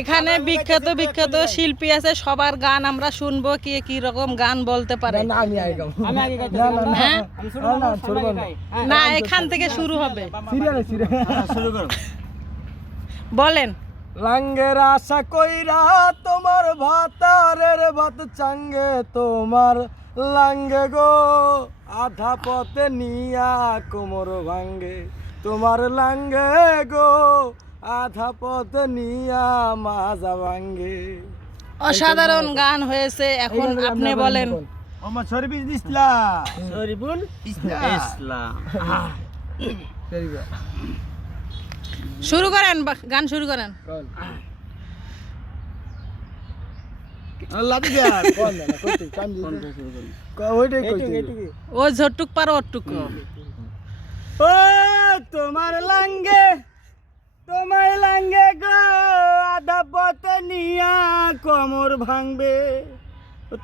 এখানে বিখ্যাত বিখ্যাত শিল্পী আছে, সবার গান আমরা শুনবো, কি কি রকম গান বলতে পারে। না, এখান থেকে শুরু হবে। বলেন। লাঙ্গের আশা কইরা তোমার ভাতারের ভাত চাঙ্গে, তোমার লাঙ্গে গো আধা পথে নিয়া কোমর ভাঙ্গে, তোমার লাঙ্গে গো আধা পথে নিয়া মাজা ভাঙ্গে। অসাধারণ গান হয়েছে, এখন আপনি বলেন। শুরু করেন, গান শুরু করেন। ও ঝটুক পারো ওটুক। ও তোমার লাঙ্গে, তোমার লাঙ্গে গো আধা পথে নিয়া কোমর ভাঙবে,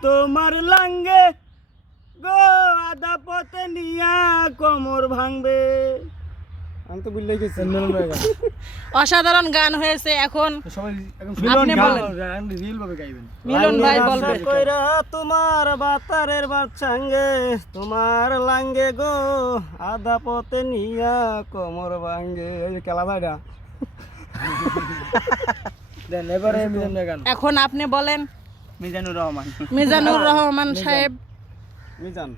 তোমার লাঙ্গে গো আধা পথে নিয়া কোমর ভাঙবে। আমি তো বুঝলেই গেছি। অসাধারণ গান হয়েছে, এখন আপনি বলেন। মিলন ভাই বলবে। কইরা তোমার বাতারের বাচ্চাঙ্গে, তোমার লাঙ্গে গো আধা পথে নিয়া কোমর ভাঙে। এই যে খেলা ভাইরা দেন এবারে মিজানুর গান। এখন আপনি বলেন। মিজানুর রহমান। মিজানুর রহমান সাহেব মিজান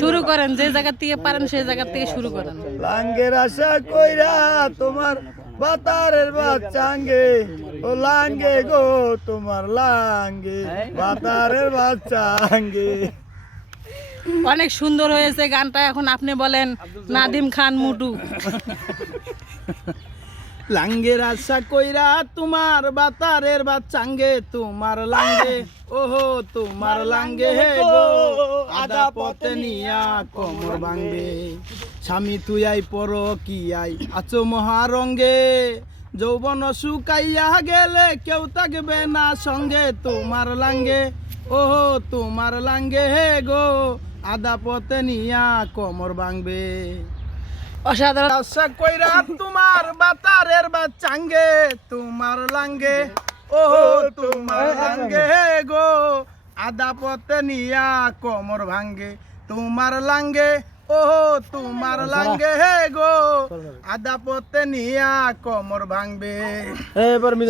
শুরু করেন, যে জায়গা থেকে পারেন সেই জায়গা থেকে শুরু করেন। লাঙ্গের আশা কইরা তোমার বাতারের বাচ্চাঙ্গে, ও লাঙ্গে গো তোমার লাঙ্গে বাতারের বাচ্চাঙ্গে। অনেক সুন্দর হয়েছে গানটা, এখন আপনি বলেন। নাদিম খান মুটু। লাঙ্গের আশা কইরা তোমার বাতারের বাচ্চাঙ্গে, তোমার লাঙ্গে ওহো তোমার লাঙ্গে গো আধা পথে নিয়া কোমর ভাঙবে। স্বামী তুই আই পর কি আই আছো মহারঙ্গে, যৌবন শুকাইয়া গেলে কেউ থাকবে না সঙ্গে, তোমার লাঙ্গে ওহো তোমার লাঙ্গে গো আধা পথে নিয়া কোমর ভাঙবে। অসাধারণ। আশা কইরা তোমার বাতারের বাচ্চাঙ্গে, তোমার লাঙ্গে ও তোমার লাঙ্গে গো আধা পথে নিয়া কোমর ভাঙ্গে, তোমার লাঙ্গে ও তোমার লাঙ্গে গো আধা পথে নিয়া কোমর ভাঙবে।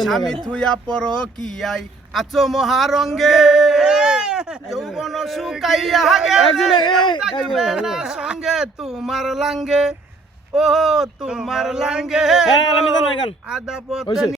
স্বামী থুইয়া পর কি আই আছো মহারঙ্গে, যৌবন শুকাইয়া গেলে থাকবে না সঙ্গে, তোমার লাঙ্গে ও তোমার লাঙ্গে আধা পথে